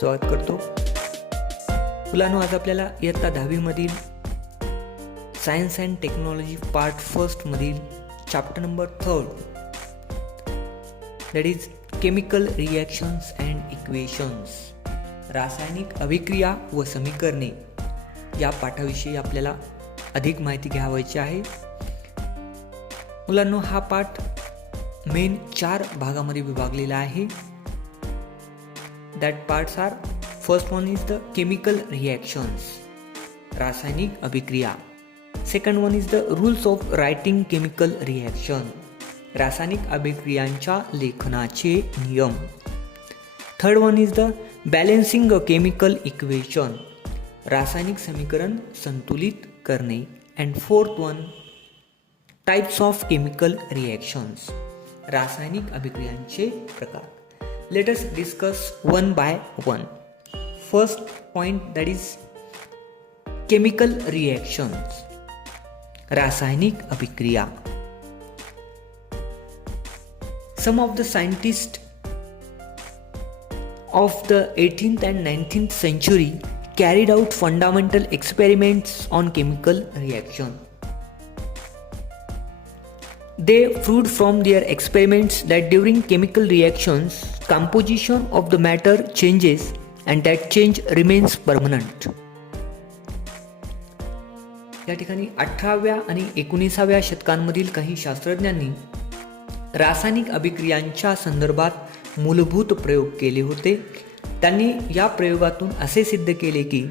स्वागत करतो. मुलांनो, आज आपल्याला इयत्ता 10वी मधील science and technology part first मधील chapter number 3 that is chemical reactions and equations, रासायनिक अभिक्रिया व समीकरणे या पाठाविषयी आपल्याला अधिक माहिती घ्यावयाची आहे. मुलांनो, हा पाठ मेन 4 भागामध्ये विभागलेला आहे. That parts are, first one is the chemical reactions, रासायनिक अभिक्रिया. Second one is the rules of writing chemical reaction, रासायनिक अभिक्रियांच्या लेखनाचे नियम. Third one is the balancing a chemical equation, रासायनिक समीकरण संतुलित करणे. And fourth one, types of chemical reactions, रासायनिक अभिक्रियांचे प्रकार. Let us discuss one by one. First point, that is chemical reactions, रासायनिक अभिक्रिया. Some of the scientists of the 18th and 19th century carried out fundamental experiments on chemical reaction. They proved from their experiments that during chemical reactions, composition of the matter changes and that change remains permanent. या ठिकाणी 18व्या आणि 19व्या शतकांमधील काही शास्त्रज्ञांनी रासायनिक अभिक्रियांच्या संदर्भात मूलभूत प्रयोग केले होते. त्यांनी या प्रयोगातून असे सिद्ध केले की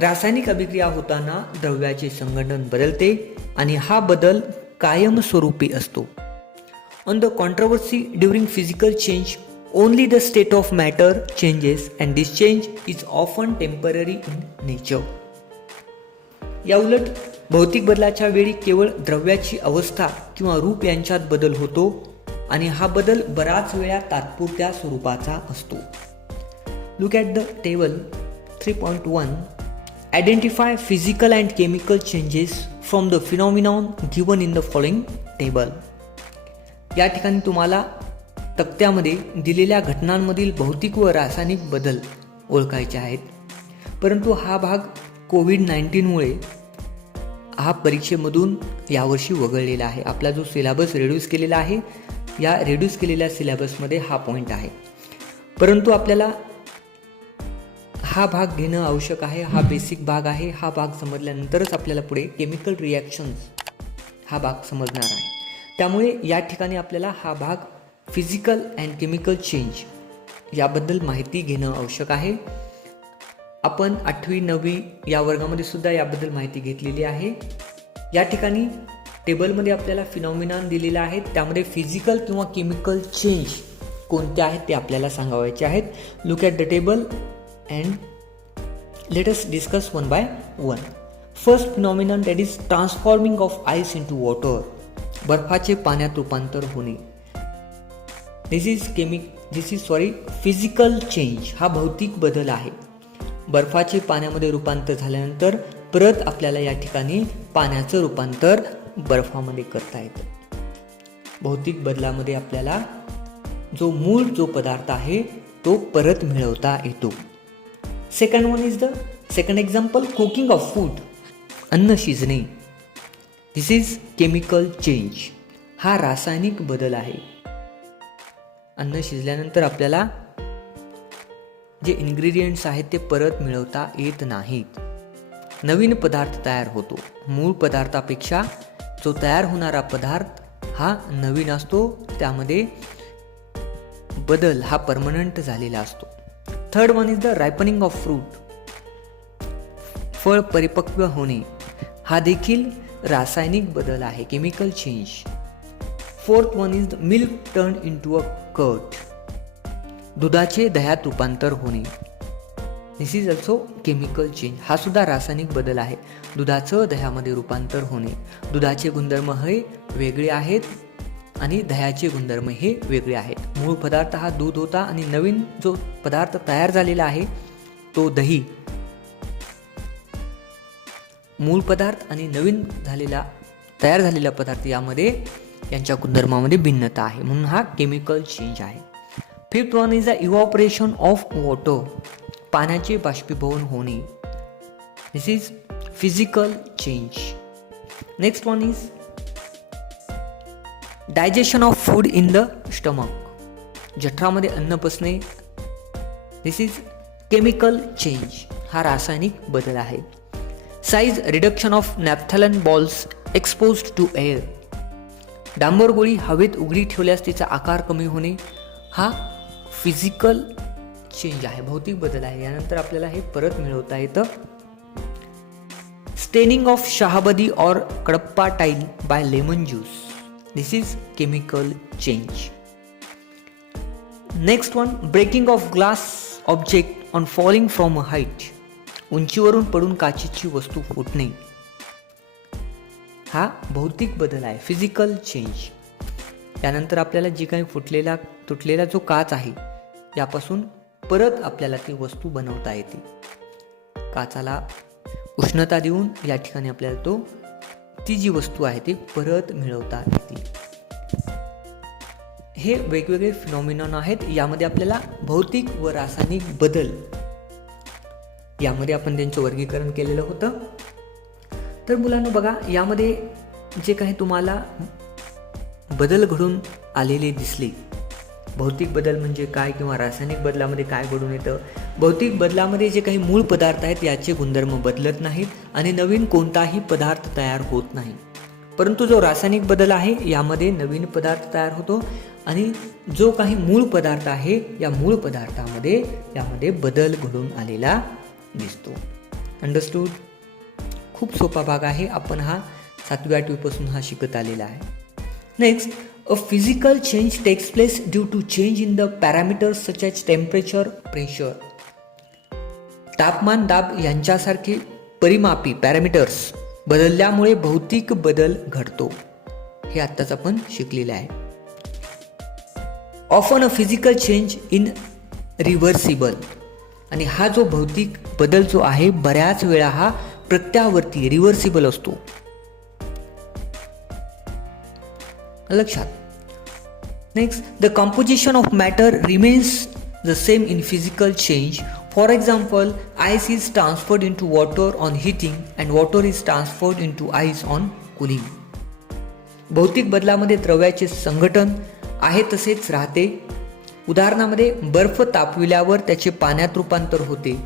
रासायनिक अभिक्रिया होताना द्रव्याचे संघटन बदलते आणि हा बदल कायमस्वरूपी असतो. On the controversy, during physical change, only the state of matter changes and this change is often temporary in nature. या उलट भौतिक बदलाच्या वेळी केवळ द्रव्याची अवस्था किंवा रूप यांच्यात बदल होतो आणि हा बदल बराच वेळा तात्पुरत्या स्वरूपाचा असतो. Look at the table 3.1. Identify physical and chemical changes from the phenomenon given in the following table. या ठिकाणी तुम्हाला तक्त्यामध्ये दिलेल्या घटनांमधील भौतिक व रासायनिक बदल ओळखायचे आहेत. परंतु हा भाग कोविड-19मुळे हा परीक्षेमधून यावर्षी वगळलेला आहे. आपला जो सिलेबस रेड्यूस केलेला आहे, या रेड्यूस केलेल्या सिलेबसमध्ये हा पॉईंट आहे. परंतु आपल्याला हा भाग घेणं आवश्यक आहे. हा बेसिक भाग आहे. हा भाग समजल्यानंतरच आपल्याला पुढे केमिकल रिॲक्शन्स हा भाग समजणार आहे. त्यामुळे या ठिकाणी आपल्याला हा भाग फिजिकल अँड केमिकल चेंज याबद्दल माहिती घेणं आवश्यक आहे. आपण 8वी 9वी या वर्गामध्ये सुद्धा याबद्दल माहिती घेतलेली आहे. या ठिकाणी टेबलमध्ये आपल्याला फिनॉमिनॉन दिलेला आहे. त्यामध्ये फिजिकल किंवा केमिकल चेंज कोणते आहेत ते आपल्याला सांगावायचे आहेत. Look at the table and let us discuss one by one. First phenomenon, that is transforming of ice into water, बर्फाचे पाण्यात रूपांतर होणे. This is physical change, हा भौतिक बदल आहे. बर्फाचे पाण्यामध्ये रूपांतर झाल्यानंतर परत आपल्याला या ठिकाणी पाण्याचं रूपांतर बर्फामध्ये करता येतं. भौतिक बदलामध्ये आपल्याला जो मूळ पदार्थ आहे तो परत मिळवता येतो. Second one is the second example, cooking of food, अन्न शिजणे. This is chemical change, हा रासायनिक बदल आहे. अन्न शिजल्यानंतर आपल्याला जे इन्ग्रेडियंट्स आहेत ते परत मिळवता येत नाहीत. नवीन पदार्थ तयार होतो. मूळ पदार्थापेक्षा जो तयार होणारा पदार्थ हा नवीन असतो. त्यामध्ये बदल हा परमनंट झालेला असतो. Third one is the ripening of fruit, फळ परिपक्व होणे. हा देखील रासायनिक बदल आहे, chemical change. Fourth one is the milk turn into a curd, दुधाचे दह्यात रूपांतर होणे. This is also chemical change, हा सुद्धा रासायनिक बदल आहे. दुधाचं दह्यामध्ये रूपांतर होणे. दुधाचे गुणधर्म हे वेगळे आहेत आणि दह्याचे गुणधर्म हे वेगळे आहेत. मूळ पदार्थ हा दूध होता आणि नवीन जो पदार्थ तयार झालेला आहे तो दही. मूळ पदार्थ आणि नवीन तयार झालेला पदार्थ यामध्ये यांच्या गुणधर्मामध्ये भिन्नता आहे, म्हणून हा केमिकल चेंज आहे. Fifth one is the evaporation of water, पाण्याचे बाष्पीभवन होणे. This is physical change. Next one is digestion of food in the stomach, जठरामध्ये अन्न पचणे. दिस इज केमिकल चेंज, हा रासायनिक बदल आहे. Size reduction of naphthalene balls exposed to air, डांबर गोळी हवेत उघडी ठेवल्यास तिचा आकार कमी होणे, हा फिजिकल चेंज आहे, भौतिक बदल आहे. यानंतर आपल्याला हे परत मिळवता येतं. स्टेनिंग ऑफ शहाबदी और Kadapa tile by lemon juice, this is chemical change. Next one breaking of glass object on falling from a height, उंचीवरून पडून काचेची वस्तू फुटणे, हा भौतिक बदल आहे, फिजिकल चेंज. त्यानंतर आपल्याला जी काही तुटलेला जो काच आहे यापासून परत आपल्याला ती वस्तू बनवता येते. काचाला उष्णता देऊन या ठिकाणी आपल्याला ती जी वस्तू आहे ती परत मिळवता येते. हे वेगवेगळे फिनॉमिनॉन आहेत. यामध्ये आपल्याला भौतिक व रासायनिक बदल यामध्ये आपण त्यांचं वर्गीकरण केलेलं होतं. तर मुलांनो बघा, यामध्ये जे काही तुम्हाला बदल घडून आलेले दिसले, भौतिक बदल म्हणजे काय किंवा रासायनिक बदलामध्ये काय घडून येतं. भौतिक बदलामध्ये जे काही मूळ पदार्थ आहेत याचे गुणधर्म बदलत नाहीत आणि नवीन कोणताही पदार्थ तयार होत नाही. परंतु जो रासायनिक बदल आहे यामध्ये नवीन पदार्थ तयार होतो आणि जो काही मूळ पदार्थ आहे या मूळ पदार्थामध्ये यामध्ये बदल घडून आलेला दिसतो. अंडरस्टूड? खूप सोपा भाग आहे. आपण हा 7वी 8वी पासून हा शिकत आलेला आहे. Next, a physical change takes place due to change in the parameters such as temperature, pressure. तापमान, दाब यांच्यासारखे परिमापी पॅरामीटर्स बदलल्यामुळे भौतिक बदल घडतो. हे आत्ताच आपण शिकलेले आहे. Often a physical change in reversible, आणि हा जो भौतिक बदल जो आहे बऱ्याच वेळा हा प्रत्यावर्ती रिव्हर्सिबल असतो. लक्षात. Next, the composition of matter remains the same in physical change. For example, ice is transferred into water on heating and water is transferred into ice on cooling. भौतिक बदलामध्ये द्रव्याचे संघटन आहे तसेच राहते. उदाहरणामध्ये बर्फ तापविल्यावर त्याचे पाण्यात रूपांतर होते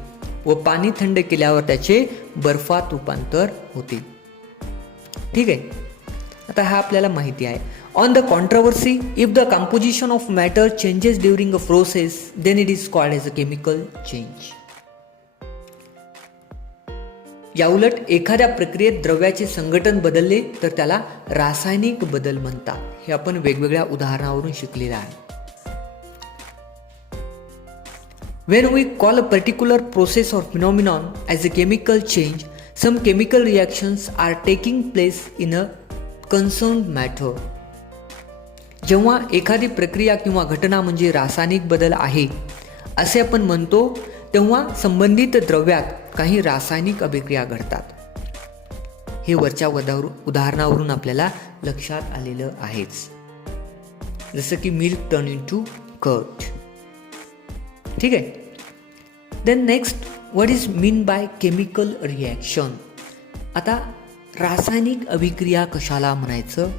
व पाणी थंड केल्यावर त्याचे बर्फात रूपांतर होते. ठीक आहे. आता हा आपल्याला माहिती आहे. On the controversy, if the composition of matter changes during a process then it is called as a chemical change. याउलट एखाद्या प्रक्रियेत द्रव्याचे संघटन बदलले तर त्याला रासायनिक बदल म्हणतात. हे आपण वेगवेगळ्या उदाहरणावरून शिकलेलं आहे. When we call a particular process or phenomenon as a chemical change, some chemical reactions are taking place in a concerned matter. जेव्हा एखादी प्रक्रिया किंवा घटना म्हणजे रासायनिक बदल आहे असे आपण म्हणतो, तेव्हा संबंधित द्रव्यात काही रासायनिक अभिक्रिया घडतात. हे वरच्या उदाहरणावरून आपल्याला लक्षात आलेलं आहेच. जसं की मिल्क टर्न इनटू कर्ड. ठीक आहे. Then next, what is mean by chemical reaction. आता रासायनिक अभिक्रिया कशाला म्हणायचं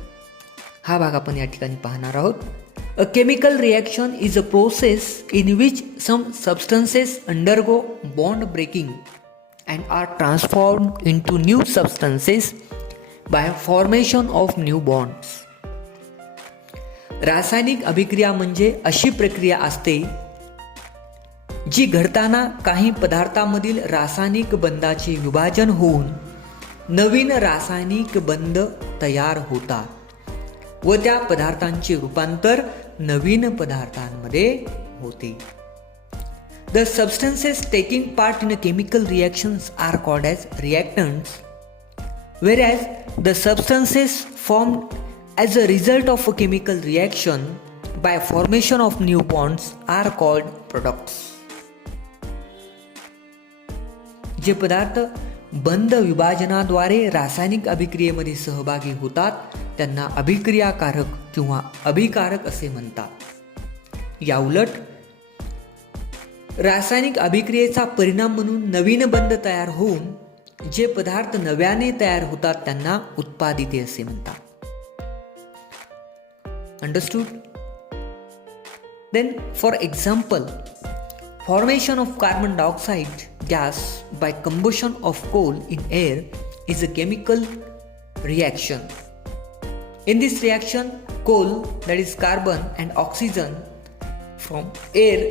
हा भाग आपण या ठिकाणी पाहणार आहोत. A chemical reaction is a process in which some substances undergo bond breaking and are transformed into new substances by formation of new bonds. रासायनिक अभिक्रिया म्हणजे अशी प्रक्रिया असते जी घडताना काही पदार्थांमधील रासायनिक बंधाचे विभाजन होऊन नवीन रासायनिक बंध तयार होतात व त्या पदार्थांचे रूपांतर नवीन पदार्थांमध्ये होते. The substances taking part in a chemical reactions are called as reactants, whereas the substances formed as a result of a chemical reaction by formation of new bonds are called products. जे पदार्थ बंध विभाजनाद्वारे रासायनिक अभिक्रियेमध्ये सहभागी होतात त्यांना अभिक्रियाकारक किंवा अभिकारक असे म्हणतात. याउलट रासायनिक अभिक्रियेचा परिणाम म्हणून नवीन बंध तयार होऊन जे पदार्थ नव्याने तयार होतात त्यांना उत्पादिते असे म्हणतात. Understood? Then for example, formation of carbon dioxide gas by combustion of coal in air is a chemical reaction. In this reaction, coal, that is carbon, and oxygen from air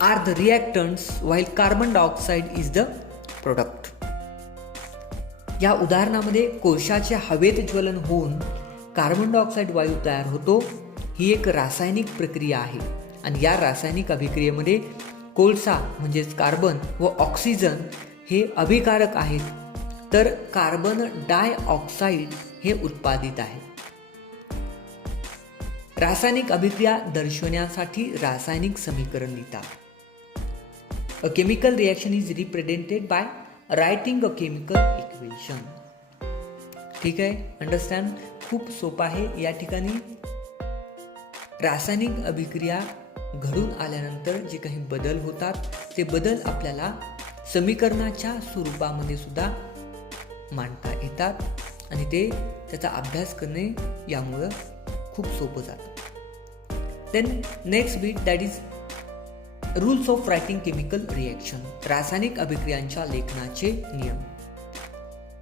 are the reactants while carbon dioxide is the product. या उदाहरणामध्ये कोळशाचे हवेत ज्वलन होऊन carbon dioxide वायू तयार होतो. ही एक रासायनिक प्रक्रिया आहे आणि या रासायनिक अभिक्रियेमध्ये कोळसा म्हणजेच कार्बन व ऑक्सिजन हे अभिकारक आहेत, तर कार्बन डायऑक्साईड हे उत्पादित आहे. रासायनिक अभिक्रिया दर्शवण्यासाठी रासायनिक समीकरण लिहितात. A chemical reaction is represented by writing a chemical equation. ठीक आहे, अंडरस्टँड? खूप सोपं आहे. या ठिकाणी रासायनिक अभिक्रिया घडून आल्यानंतर जे काही बदल होतात ते बदल आपल्याला समीकरणाच्या स्वरूपामध्ये सुद्धा मांडता येतात आणि त्याचा अभ्यास करणे यामुळं खूप सोपं जातं. Then next bit, that is rules of writing chemical reaction. रासायनिक अभिक्रियांच्या लेखनाचे नियम.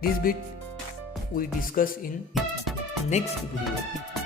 This bit we discuss in next video.